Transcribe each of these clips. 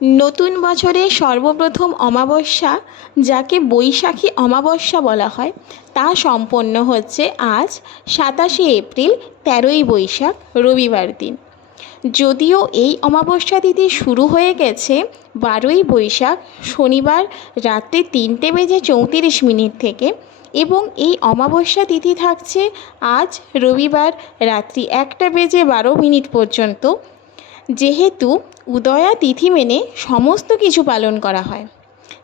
নতুন বছরের সর্বপ্রথম অমাবস্যা, যাকে বৈশাখী অমাবস্যা বলা হয়, তা সম্পন্ন হচ্ছে আজ সাতাশে এপ্রিল, তেরোই বৈশাখ, রবিবার দিন। যদিও এই অমাবস্যা তিথি শুরু হয়ে গেছে বারোই বৈশাখ, শনিবার রাত্রি তিনটে বেজে চৌত্রিশ মিনিট থেকে এবং এই অমাবস্যা তিথি থাকছে আজ রবিবার রাত্রি একটা বেজে বারো মিনিট পর্যন্ত যেহেতু উদয়া তিথি মেনে সমস্ত কিছু পালন করা হয়,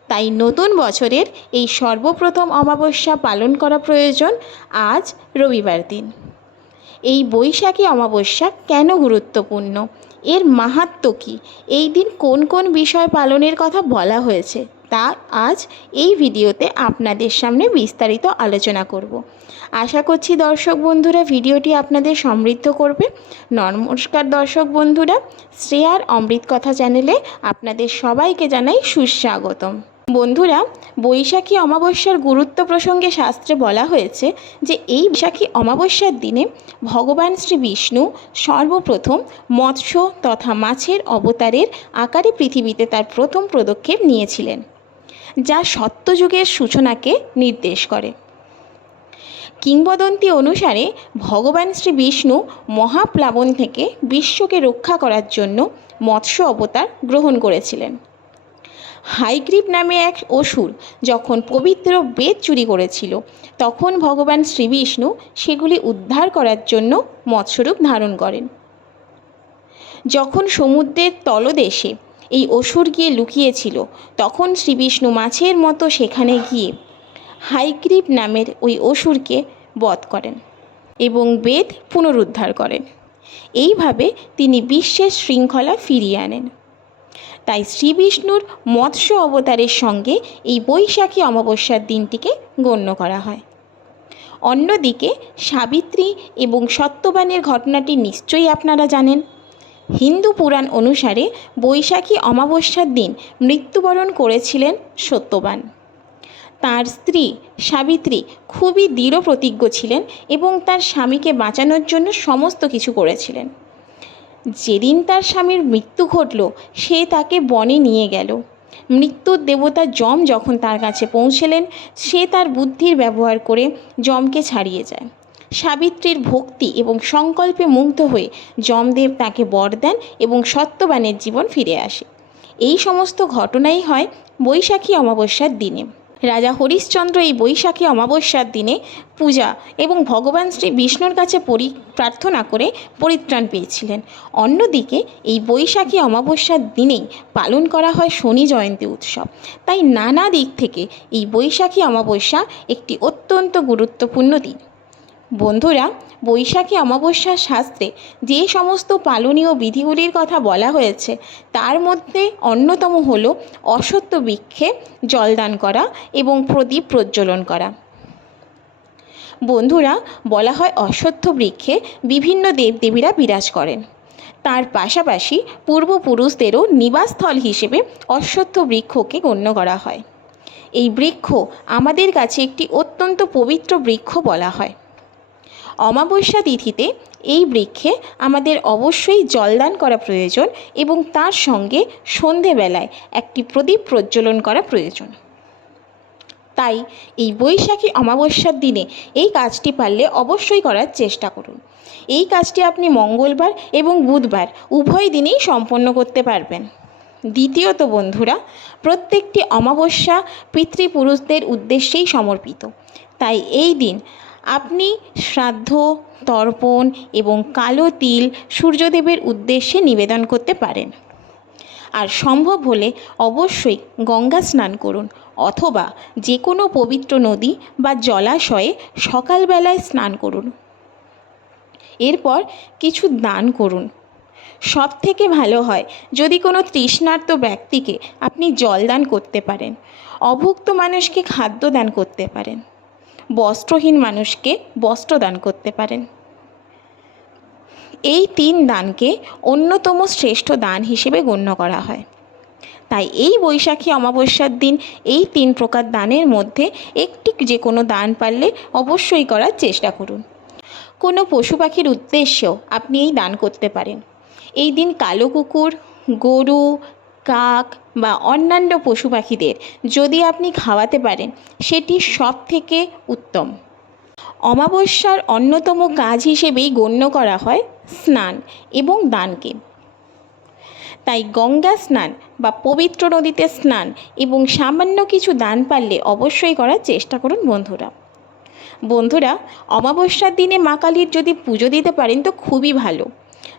তাই নতুন বছরের এই সর্বপ্রথম অমাবস্যা পালন করা প্রয়োজন আজ রবিবার দিন। এই বৈশাখী অমাবস্যা কেন গুরুত্বপূর্ণ? এর মাহাত্ম কী? এই দিন কোন কোন বিষয় পালনের কথা বলা হয়েছে? তা আজ এই ভিডিওতে আপনাদের সামনে বিস্তারিত আলোচনা করব। আশা করছি দর্শক বন্ধুরা ভিডিওটি আপনাদের সমৃদ্ধ করবে। নমস্কার দর্শক বন্ধুরা। শ্রেয়ার অমৃত কথা চ্যানেলে আপনাদের সবাইকে জানাই সুস্বাগতম। বন্ধুরা, বৈশাখী অমাবস্যার গুরুত্ব প্রসঙ্গে শাস্ত্রে বলা হয়েছে যে এই বৈশাখী অমাবস্যার দিনে ভগবান শ্রী বিষ্ণু সর্বপ্রথম মৎস্য তথা মাছের অবতারের আকারে পৃথিবীতে তার প্রথম পদক্ষেপ নিয়েছিলেন, যা সত্যযুগের সূচনাকে নির্দেশ করে। কিংবদন্তি অনুসারে ভগবান শ্রী বিষ্ণু মহাপ্লাবন থেকে বিশ্বকে রক্ষা করার জন্য মৎস্য অবতার গ্রহণ করেছিলেন। হাইগ্রীব নামে এক অসুর যখন পবিত্র বেদ চুরি করেছিল, তখন ভগবান শ্রীবিষ্ণু সেগুলি উদ্ধার করার জন্য মৎস্যরূপ ধারণ করেন। যখন সমুদ্রের তলদেশে এই অসুর গিয়ে লুকিয়েছিল, তখন শ্রীবিষ্ণু মাছের মতো সেখানে গিয়ে হাইগ্রীব নামের ওই অসুরকে বধ করেন এবং বেদ পুনরুদ্ধার করেন। এইভাবে তিনি বিশ্বের শৃঙ্খলা ফিরিয়ে আনেন। তাই শ্রী বিষ্ণুর মৎস্য অবতারের সঙ্গে এই বৈশাখী অমাবস্যার দিনটিকে গণ্য করা হয়। অন্যদিকে সাবিত্রী এবং সত্যবানের ঘটনাটি নিশ্চয়ই আপনারা জানেন। হিন্দু পুরাণ অনুসারে বৈশাখী অমাবস্যার দিন মৃত্যুবরণ করেছিলেন সত্যবান। তার স্ত্রী সাবিত্রী খুবই দৃঢ় প্রতিজ্ঞ ছিলেন এবং তার স্বামীকে বাঁচানোর জন্য সমস্ত কিছু করেছিলেন। যেদিন তার স্বামীর মৃত্যু ঘটল, সে তাকে বনে নিয়ে গেল। মৃত্যুর দেবতা যম যখন তার কাছে পৌঁছলেন, সে তার বুদ্ধির ব্যবহার করে যমকে ছাড়িয়ে যায়। সাবিত্রীর ভক্তি এবং সংকল্পে মুগ্ধ হয়ে যমদেব তাকে বর দেন এবং সত্যবানের জীবন ফিরে আসে। এই সমস্ত ঘটনাই হয় বৈশাখী অমাবস্যার দিনে। রাজা হরিশ্চন্দ্র এই বৈশাখী অমাবস্যার দিনে পূজা এবং ভগবান শ্রী বিষ্ণুর কাছে পরি, প্রার্থনা করে পরিত্রাণ পেয়েছিলেন। অন্যদিকে এই বৈশাখী অমাবস্যার দিনেই পালন করা হয় শনি জয়ন্তী উৎসব। তাই নানা দিক থেকে এই বৈশাখী অমাবস্যা একটি অত্যন্ত গুরুত্বপূর্ণ দিন। বন্ধুরা, বৈশাখী অমাবস্যার শাস্ত্রে যে সমস্ত পালনীয় বিধিগুলির কথা বলা হয়েছে, তার মধ্যে অন্যতম হল অসত্য বৃক্ষে জলদান করা এবং প্রদীপ প্রজ্বলন করা। বন্ধুরা, বলা হয় অশ্বত্থ বৃক্ষে বিভিন্ন দেবদেবীরা বিরাজ করেন। তার পাশাপাশি পূর্বপুরুষদেরও নিবাসস্থল হিসেবে অশ্বত্থ বৃক্ষকে গণ্য করা হয়। এই বৃক্ষ আমাদের কাছে একটি অত্যন্ত পবিত্র বৃক্ষ বলা হয়। অমাবস্যা তিথিতে এই বৃক্ষে আমাদের অবশ্যই জলদান করা প্রয়োজন এবং তার সঙ্গে সন্ধেবেলায় একটি প্রদীপ প্রজ্বলন করা প্রয়োজন। তাই এই বৈশাখী অমাবস্যার দিনে এই কাজটি পারলে অবশ্যই করার চেষ্টা করুন। এই কাজটি আপনি মঙ্গলবার এবং বুধবার উভয় দিনেই সম্পন্ন করতে পারবেন। দ্বিতীয়ত বন্ধুরা, প্রত্যেকটি অমাবস্যা পিতৃপুরুষদের উদ্দেশ্যেই সমর্পিত। তাই এই দিন আপনি শ্রাদ্ধ, তর্পণ এবং কালো তিল সূর্যদেবের উদ্দেশ্যে নিবেদন করতে পারেন। আর সম্ভব হলে অবশ্যই গঙ্গা স্নান করুন অথবা যে কোনো পবিত্র নদী বা জলাশয়ে সকালবেলায় স্নান করুন। এরপর কিছু দান করুন। সব থেকে ভালো হয় যদি কোনো তৃষ্ণার্ত ব্যক্তিকে আপনি জল দান করতে পারেন। অভুক্ত মানুষকে খাদ্য দান করতে পারেন। বস্ত্রহীন মানুষকে বস্ত্র দান করতে পারেন। এই তিন দানকে অন্যতম শ্রেষ্ঠ দান হিসেবে গণ্য করা হয়। তাই এই বৈশাখী অমাবস্যার দিন এই তিন প্রকার দানের মধ্যে একটি যে কোনো দান পারলে অবশ্যই করার চেষ্টা করুন। কোনো পশু পাখির উদ্দেশ্যেও আপনি এই দান করতে পারেন। এই দিন কালো কুকুর, গরু কাক বা অন্যান্য পশু পাখিদের যদি আপনি খাওয়াতে পারেন, সেটি সব থেকে উত্তম। অমাবস্যার অন্যতম কাজ হিসেবেই গণ্য করা হয় স্নান এবং দানকে। তাই গঙ্গা স্নান বা পবিত্র নদীতে স্নান এবং সামান্য কিছু দান পারলে অবশ্যই করার চেষ্টা করুন বন্ধুরা। বন্ধুরা, অমাবস্যার দিনে মা কালীর যদি পুজো দিতে পারেন তো খুবই ভালো।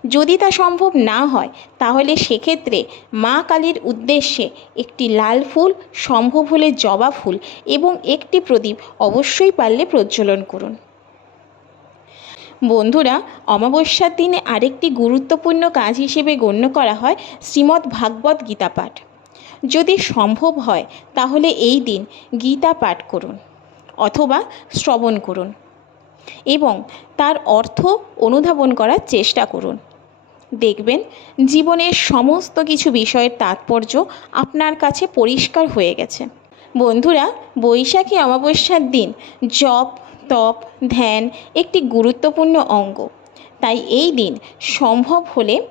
যদি তা সম্ভব না হয়, তাহলে সেক্ষেত্রে মা কালীর উদ্দেশ্যে একটি লাল ফুল সম্ভব হলে জবা ফুল এবং একটি প্রদীপ অবশ্যই পারলে প্রজ্বলন করুন। বন্ধুরা, অমাবস্যার দিনে আরেকটি গুরুত্বপূর্ণ কাজ হিসেবে গণ্য করা হয় শ্রীমদ্ ভাগবত গীতা পাঠ। যদি সম্ভব হয়, তাহলে এই দিন গীতা পাঠ করুন অথবা শ্রবণ করুন। এবং তার অর্থ অনুধাবন করার চেষ্টা করুন। দেখবেন, জীবনের সমস্ত কিছু বিষয়ের তাৎপর্য আপনার কাছে পরিষ্কার হয়ে গেছে। বন্ধুরা, বৈশাখী অমাবস্যার দিন জপ, তপ, ধ্যান একটি গুরুত্বপূর্ণ অঙ্গ। তাই এই দিন সম্ভব হলে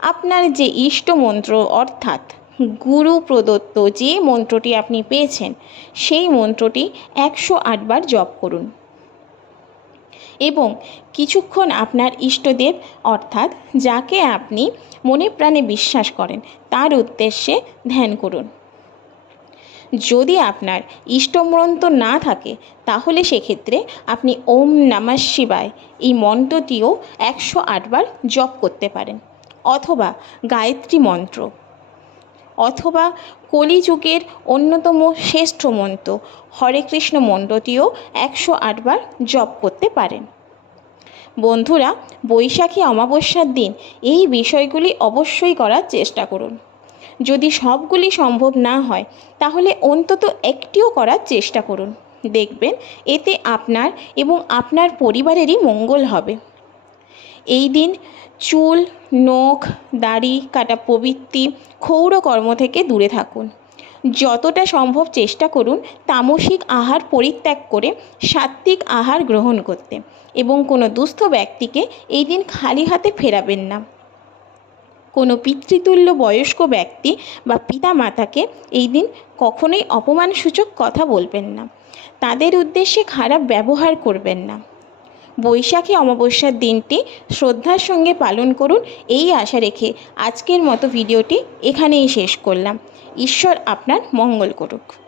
আপনার যে ইষ্ট মন্ত্র অর্থাৎ গুরু প্রদত্ত যে মন্ত্রটি আপনি পেয়েছেন, সেই মন্ত্রটি একশো আটবার জপ করুন। এবং কিছুক্ষণ আপনার ইষ্টদেব, অর্থাৎ যাকে আপনি মনে প্রাণে বিশ্বাস করেন, তার উদ্দেশ্যে ধ্যান করুন। যদি আপনার ইষ্টমন্ত্র না থাকে, তাহলে সেক্ষেত্রে আপনি ওম নমঃ শিবায় এই মন্ত্রটিও একশো আটবার জপ করতে পারেন, অথবা গায়ত্রী মন্ত্র। অথবা কলিযুগের অন্যতম শ্রেষ্ঠ মন্ত্র হরে কৃষ্ণ মন্ত্রটিও একশো আটবার জপ করতে পারেন। বন্ধুরা, বৈশাখী অমাবস্যার দিন এই বিষয়গুলি অবশ্যই করার চেষ্টা করুন। যদি সবগুলি সম্ভব না হয়, তাহলে অন্তত একটিও করার চেষ্টা করুন। দেখবেন, এতে আপনার এবং আপনার পরিবারেরই মঙ্গল হবে। এই দিন চুল, নখ, দাড়ি কাটা প্রবৃত্তি, ক্ষৌর কর্ম থেকে দূরে থাকুন। যতটা সম্ভব চেষ্টা করুন তামসিক আহার পরিত্যাগ করে সাত্ত্বিক আহার গ্রহণ করতে এবং কোনো দুস্থ ব্যক্তিকে এই দিন খালি হাতে ফেরাবেন না। কোনো পিতৃতুল্য বয়স্ক ব্যক্তি বা পিতা মাতাকে এই দিন কখনোই অপমানসূচক কথা বলবেন না। তাদের উদ্দেশ্যে খারাপ ব্যবহার করবেন না। বৈশাখী অমাবস্যার দিনটি শ্রদ্ধার সঙ্গে পালন করুন এই আশা রেখে আজকের মতো ভিডিওটি এখানেই শেষ করলাম। ঈশ্বর আপনার মঙ্গল করুক।